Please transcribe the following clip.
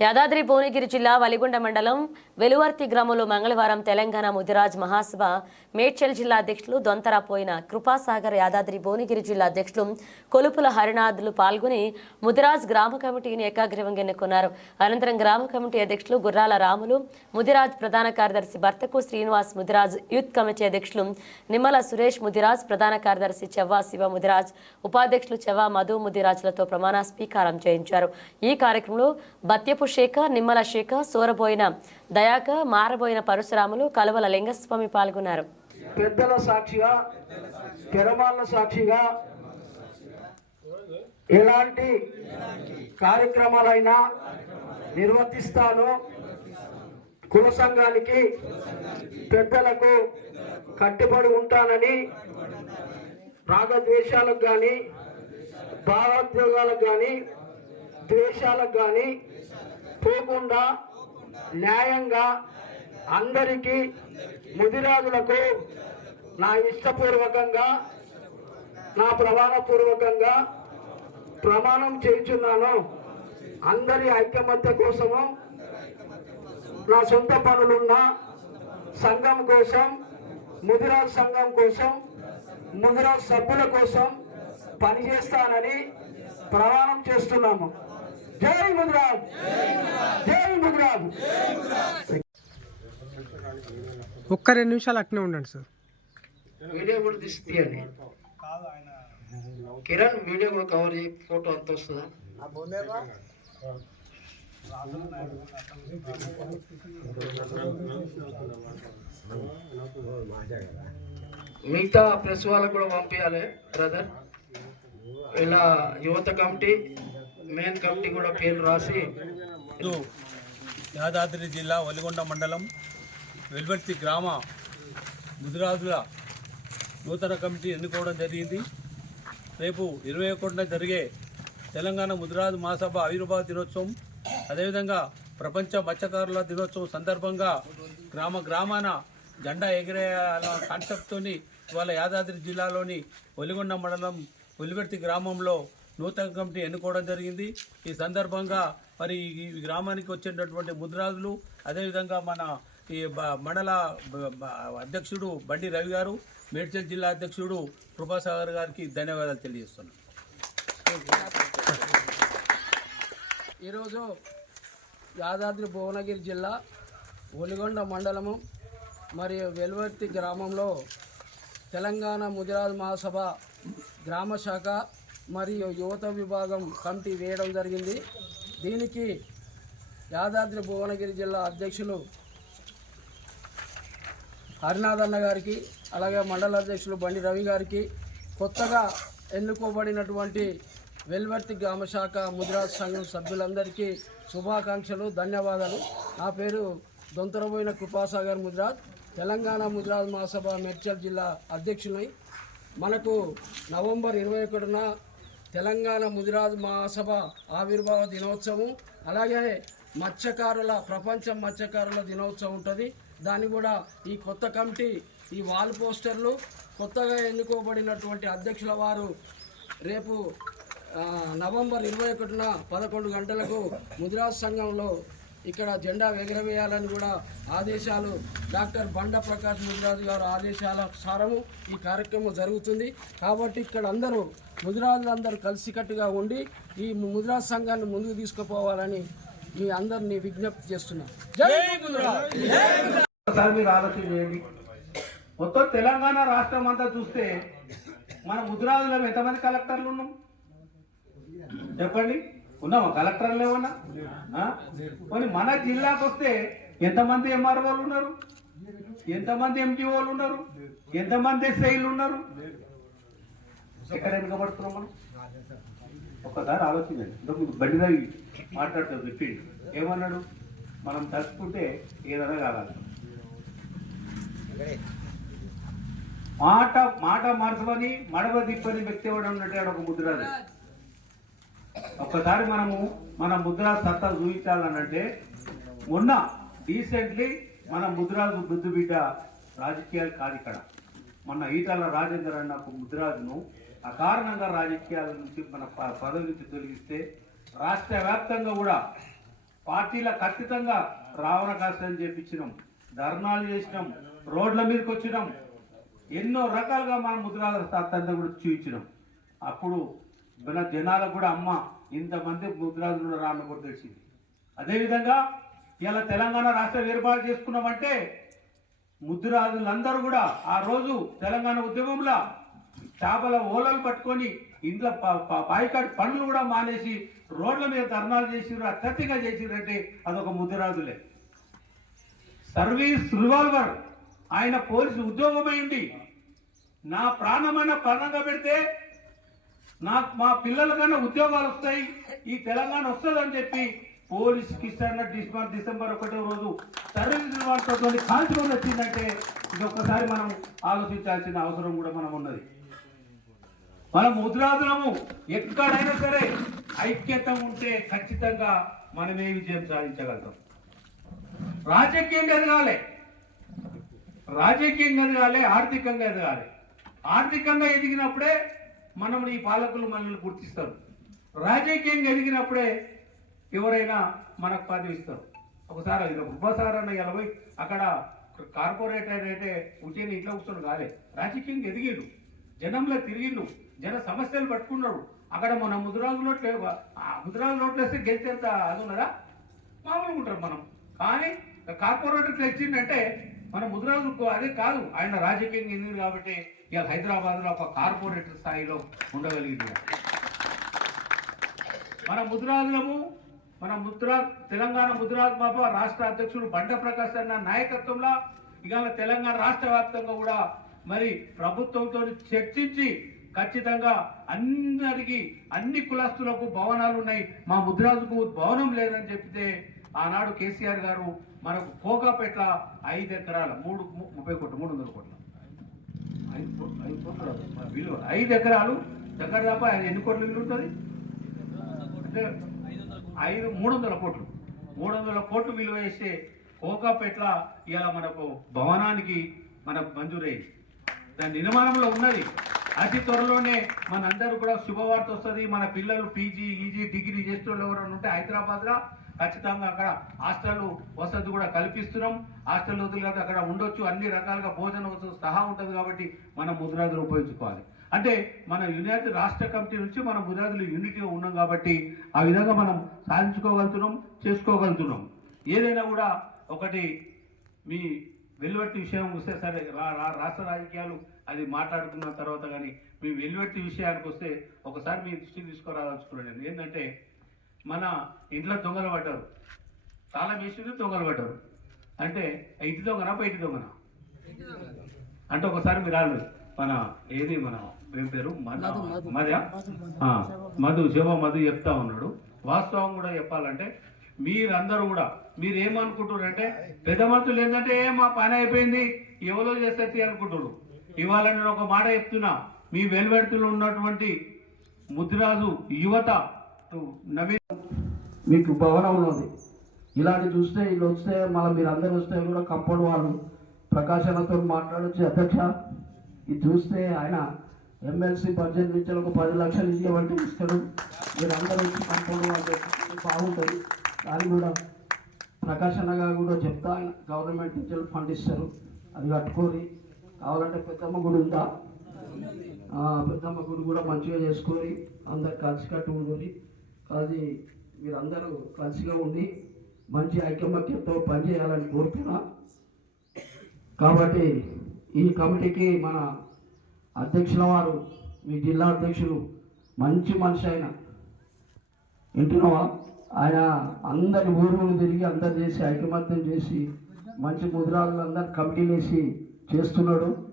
యాదాద్రి భువనగిరి జిల్లా వలిగొండ మండలం వెలువర్తి గ్రామంలో మంగళవారం తెలంగాణ ముదిరాజ్ మహాసభ మేడ్చల్ జిల్లా అధ్యక్షులు దొంతరాపోయిన కృపాసాగర్ యాదాద్రి భువనగిరి జిల్లా అధ్యక్షులు కొలుపుల హరినాథులు పాల్గొని ముదిరాజ్ గ్రామ కమిటీని ఏకాగ్రీవంగా ఎన్నుకున్నారు. అనంతరం గ్రామ కమిటీ అధ్యక్షులు గుర్రాల రాములు ముదిరాజ్ ప్రధాన కార్యదర్శి భర్తకు శ్రీనివాస్ ముదిరాజ్ యూత్ కమిటీ అధ్యక్షులు నిమ్మల సురేష్ ముదిరాజ్ ప్రధాన కార్యదర్శి చెవ్వా శివ ముదిరాజ్ ఉపాధ్యక్షులు చెవ్వా మధు ముదిరాజ్లతో ప్రమాణ స్వీకారం చేయించారు. ఈ కార్యక్రమంలో బత్యపు శేఖర్ నిమ్మల శేఖర్ సోరబోయిన దయాక మారబోయిన పరశురాములు కలవల లింగస్వామి పాల్గొన్నారు. పెద్దల సాక్షిగా కెరమాల సాక్షిగా ఎలాంటి కార్యక్రమాలైనా నిర్వర్తిస్తాను. కుల సంఘానికి పెద్దలకు కట్టుబడి ఉంటానని రాగద్వేషాలకు కానీ భావోద్వేగాలకు కానీ ద్వేషాలకు కానీ పోకుండా న్యాయంగా అందరికీ ముదిరాజులకు నా ఇష్టపూర్వకంగా నా ప్రమాణపూర్వకంగా ప్రమాణం చేయుచున్నాను. అందరి ఐక్యమత్య కోసము నా సొంత పనులున్న సంఘం కోసం ముదిరాజ్ సంఘం కోసం ముదిరాజ్ సభ్యుల కోసం పనిచేస్తానని ప్రమాణం చేస్తున్నాము. జై ముదిరాజ్ జై ముదిరాజ్ ఒక్క రెండు నిమిషాలు అట్నే ఉండండి సార్. వీడియో కూడా తీసి తీయండి కిరణ్ వీడియో కూడా కవర్ చేయి. ఫోటో అంత వస్తుందా? మిగతా ప్రెస్ వాళ్ళకు కూడా పంపించాలి బ్రదర్ ఇలా యువత కమిటీ మెయిన్ కమిటీ కూడా పేర్లు రాసి యాదాద్రి జిల్లా వల్లిగొండ మండలం వెల్వర్తి గ్రామ ముదిరాజుల నూతన కమిటీ ఎన్నుకోవడం జరిగింది. రేపు ఇరవై ఒకటిన జరిగే తెలంగాణ ముదిరాజు మహాసభ ఆవిర్భావ దినోత్సవం. అదేవిధంగా ప్రపంచ మత్స్యకారుల దినోత్సవం సందర్భంగా గ్రామ గ్రామాన జెండా ఎగిరే కాన్సెప్ట్తోని ఇవాళ యాదాద్రి జిల్లాలోని ఒలిగొండ మండలం ఒలివెర్తి గ్రామంలో నూతన కమిటీ ఎన్నుకోవడం జరిగింది. ఈ సందర్భంగా మరి ఈ గ్రామానికి వచ్చేటటువంటి ముద్రాజులు అదేవిధంగా మన ఈ మండల అధ్యక్షుడు బండి రవి గారు మేడ్చల్ జిల్లా అధ్యక్షుడు కృపాసాగర్ గారికి ధన్యవాదాలు తెలియజేస్తున్నాను ఈరోజు యాదాద్రి భువనగిరి జిల్లా ఒలిగొండ మండలము మరియు వెలువర్తి గ్రామంలో తెలంగాణ ముదిరాజ్ మహాసభ గ్రామ శాఖ మరియు యువత విభాగం కమిటీ వేయడం జరిగింది. దీనికి యాదాద్రి భువనగిరి జిల్లా అధ్యక్షులు హరినాథ్ అన్న గారికి అలాగే మండల అధ్యక్షులు బండి రవి గారికి కొత్తగా ఎన్నుకోబడినటువంటి వెల్వర్తి గ్రామ శాఖ ముద్రాజ్ సంఘం సభ్యులందరికీ శుభాకాంక్షలు ధన్యవాదాలు. నా పేరు దొంతరబోయిన కృపాసాగర్ ముద్రాజ్. తెలంగాణ ముద్రాజ్ మహాసభ మేడ్చల్ జిల్లా అధ్యక్షులై మనకు నవంబర్ ఇరవై ఒకటిన తెలంగాణ ముదిరాజ్ మహాసభ ఆవిర్భావ దినోత్సవం అలాగే మత్స్యకారుల ప్రపంచ మత్స్యకారుల దినోత్సవం ఉంటుంది. దాన్ని కూడా ఈ కొత్త కమిటీ ఈ వాల్ పోస్టర్లు కొత్తగా ఎన్నుకోబడినటువంటి అధ్యక్షుల వారు రేపు నవంబర్ ఇరవై ఒకటిన పదకొండు గంటలకు ముదిరాజ్ సంఘంలో ఇక్కడ జెండా ఎగరవేయాలని కూడా ఆదేశాలు డాక్టర్ బండ ప్రకాష్ ముదిరాజు గారు ఆదేశాల సారము ఈ కార్యక్రమం జరుగుతుంది. కాబట్టి ఇక్కడ అందరూ ముదిరాజులందరూ కలిసికట్టుగా ఉండి ఈ ముదిరాజ్ సంఘాన్ని ముందుకు తీసుకుపోవాలని మీ అందరినీ విజ్ఞప్తి చేస్తున్నాం. జై ముదిరాజ్ ఆలోచన చేయండి. మొత్తం తెలంగాణ రాష్ట్రం అంతా చూస్తే మన ముద్రాజులం ఎంతమంది కలెక్టర్లు ఉన్నాం? చెప్పండి. ఉన్నామా? కలెక్టర్లు ఏమన్నా? మరి మన జిల్లాకు వస్తే ఎంతమంది ఎంఆర్ఓలు ఉన్నారు? ఎంతమంది ఎంటీఓలు ఉన్నారు? ఎంతమంది ఎస్ఐలు ఉన్నారు? ఎక్కడ వెనుకబడుతున్నాం మనం? ఒక్కసారి ఆలోచించండి. బండి రవి మాట్లాడుతూ చెప్పిండు ఏమన్నాడు? మనం తలుచుకుంటే ఏదైనా కావాలి. మాట మాట మార్చమని మడవ దిప్పని వ్యక్తి ఎవడు ఉన్నట్టు ఒక ముద్రాది ఒక్కసారి మనము మన ముద్రా సత్తా చూపించాలనంటే మొన్న రీసెంట్లీ మన ముద్రాజు బుద్ధు బిడ్డ రాజకీయాలు కాదు ఇక్కడ. మొన్న ఈటల రాజేందర్ అన్న ఒక ముద్రాజును అకారణంగా రాజకీయాల నుంచి మన ప- పదవి నుంచి తొలగిస్తే రాష్ట్ర వ్యాప్తంగా కూడా పార్టీల ఖచ్చితంగా రావణ కాష్టం చేపించినాం ధర్నాలు చేసినాం రోడ్ల మీదకి వచ్చినాం ఎన్నో రకాలుగా మన ముద్రాల తాతంతా కూడా చూపించినాం. అప్పుడు మన జనాలకు కూడా అమ్మ ఇంతమంది ముద్రాజులు రాను కూడా తెలిసింది అదేవిధంగా ఇలా తెలంగాణ రాష్ట్రం ఏర్పాటు చేసుకున్నామంటే ముద్దురాజులందరూ కూడా ఆ రోజు తెలంగాణ ఉద్యమంలో చేపల ఓలలు పట్టుకొని ఇంట్లో ప- ప- పాయికాటి పనులు కూడా మానేసి రోడ్ల మీద ధర్నాలు చేసిర్రు అత్యధిగా చేసిర్రంటే అదొక ముద్దురాజులే సర్వీస్ రివాల్వర్ ఆయన పోలీసు ఉద్యోగమై ఉండి నా ప్రాణమైన పరంగా పెడితే నాకు మా పిల్లలకన్నా ఉద్యోగాలు వస్తాయి ఈ తెలంగాణ వస్తుందని చెప్పి పోలీస్ కిషన్ డిసెంబర్ డిసెంబర్ ఒకటో రోజు సర్వీస్ కాల్చుకొని వచ్చిందంటే ఇది ఒక్కసారి మనం ఆలోచించాల్సిన అవసరం కూడా మనం ఉన్నది. మనం ముద్రాదులము ఎక్కడైనా సరే ఐక్యత ఉంటే ఖచ్చితంగా మనమే విజయం సాధించగలుగుతాం. రాజకీయంగా ఎదగాలి. రాజకీయంగా ఎదగాలి ఆర్థికంగా ఎదగాలి. ఆర్థికంగా ఎదిగినప్పుడే మనం ఈ పాలకులు మనల్ని గుర్తిస్తారు. రాజకీయంగా ఎదిగినప్పుడే ఎవరైనా మనకు పదవి ఇస్తారు. ఒకసారి అది ఉపసారి అన్న ఇలా పోయి అక్కడ కార్పొరేటర్ అయితే ఉట్టిని ఇంట్లో కూర్చొని కాలే. రాజకీయంగా ఎదిగిండు. జనంలో తిరిగిండు. జన సమస్యలు పట్టుకున్నాడు. అక్కడ మన ముదురాజు నోట్లు ఆ ముద్రాజు నోట్లు వేస్తే గెలిచేంత అది ఉన్నదా? మామూలుగా ఉంటారు మనం. కానీ కార్పొరేటర్ వచ్చిందంటే మన ముదురాజు అదే కాదు. ఆయన రాజకీయం ఎదిగింది కాబట్టి ఇక హైదరాబాద్లో ఒక కార్పొరేటర్ స్థాయిలో ఉండగలిగింది. మన ముద్రాజులము మన ముద్రా తెలంగాణ ముద్రాజ్ బాబా రాష్ట్ర అధ్యక్షుడు బండ ప్రకాష్ అన్న నాయకత్వంలో ఇవాళ తెలంగాణ రాష్ట్ర వ్యాప్తంగా కూడా మరి ప్రభుత్వంతో చర్చించి ఖచ్చితంగా అందరికీ అన్ని కులస్తులకు భవనాలు ఉన్నాయి. మా ముద్రాజుకు భవనం లేదని చెప్తే ఆనాడు కేసీఆర్ గారు మనకు కోకాపేట ఐదు ఎకరాల మూడు ముప్పై కోట్లు మూడు వందల కోట్లు ఐదు కోట్లు ఐదు కోట్లు కాదు, విలువ ఐదు ఎకరాలు దగ్గర తప్ప ఎన్ని కోట్లు విలువ ఉంటుంది? అంటే ఐదు మూడు వందల కోట్లు. మూడు వందల కోట్లు విలువ వేసే కోకాపేట్ల ఇలా మనకు భవనానికి మనకు మంజూరయ్యింది దాని నిర్మాణంలో ఉన్నది. అతి త్వరలోనే మనందరూ కూడా శుభవార్త వస్తుంది. మన పిల్లలు పీజీ ఈజీ డిగ్రీ చేస్తుండే ఎవరైనా ఉంటే హైదరాబాద్లో ఖచ్చితంగా అక్కడ హాస్టల్ వసతి కూడా కల్పిస్తున్నాం. హాస్టల్ వసతులు అక్కడ ఉండొచ్చు అన్ని రకాలుగా భోజన వసతి సహా ఉంటుంది కాబట్టి మనం ముద్రాదులు ఉపయోగించుకోవాలి. అంటే మన యునైటెడ్ రాష్ట్ర కమిటీ నుంచి మన ముద్రాదులు యూనిటీగా ఉన్నాం కాబట్టి ఆ విధంగా మనం సాధించుకోగలుగుతున్నాం చేసుకోగలుగుతున్నాం. ఏదైనా కూడా ఒకటి మీ వెలువెట్టి విషయం వస్తే సరే రా- రా- రాష్ట్ర రాజకీయాలు అది మాట్లాడుకున్న తర్వాత కానీ మీ వెలువెట్టి విషయానికి వస్తే ఒకసారి మీ దృష్టికి తీసుకురాదలుచుకున్నాను ఏంటంటే మన ఇంట్లో దొంగలు పడ్డారు. చాలా వేసింది దొంగలు పడ్డారు. అంటే ఇంటి దొంగనా బయటి దొంగనా? అంటే ఒకసారి మీరు రాళ్ళు మన ఏది మన ఏం పేరు? మధు మధు. మధు? శివ మధు చెప్తా ఉన్నాడు. వాస్తవం కూడా చెప్పాలంటే మీరందరూ కూడా మీరు ఏమనుకుంటున్నారంటే పెద్ద మనుషులు ఏంటంటే "ఏ, మా పని అయిపోయింది. ఎవరో చేస్తే అనుకుంటున్నారు. ఇవాళ నేను ఒక మాట చెప్తున్నా. మీ వెలువెడుతులో ఉన్నటువంటి ముద్రాజు యువత నవీన్ మీకు భవనం ఉన్నది. ఇలాంటి చూస్తే వీళ్ళు వస్తే మళ్ళీ మీరు అందరు వస్తే కూడా కంపౌండ్ వాళ్ళు ప్రకాశనతో మాట్లాడొచ్చు. అధ్యక్ష ఇది చూస్తే ఆయన ఎమ్మెల్సీ బడ్జెట్ నుంచి ఒక పది లక్షలు ఇవ్వమంటే ఇస్తాడు. మీరు అందరూ వచ్చి కంపౌండ్ వాళ్ళు బాగుంటుంది. దాన్ని కూడా ప్రకాశనగా కూడా చెప్తా గవర్నమెంట్ నుంచి ఫండ్ ఇస్తారు. అది కట్టుకొని కావాలంటే పెద్దమ్మ గుడి ఉందా? పెద్దమ్మ గుడి కూడా మంచిగా చేసుకొని అందరు కలిసి కట్టుకుని అది మీరందరూ కలిసిగా ఉండి మంచి ఐకమత్యంతో పనిచేయాలని కోరుతున్నా. కాబట్టి ఈ కమిటీకి మన అధ్యక్షుల వారు మీ జిల్లా అధ్యక్షులు మంచి మనిషి ఆయన వింటున్నావా ఆయన అందరి ఊరు తిరిగి అందరు చేసి ఐకమత్యం చేసి మంచి ముద్రాలు అందరు కమిటీలు వేసి చేస్తున్నాడు.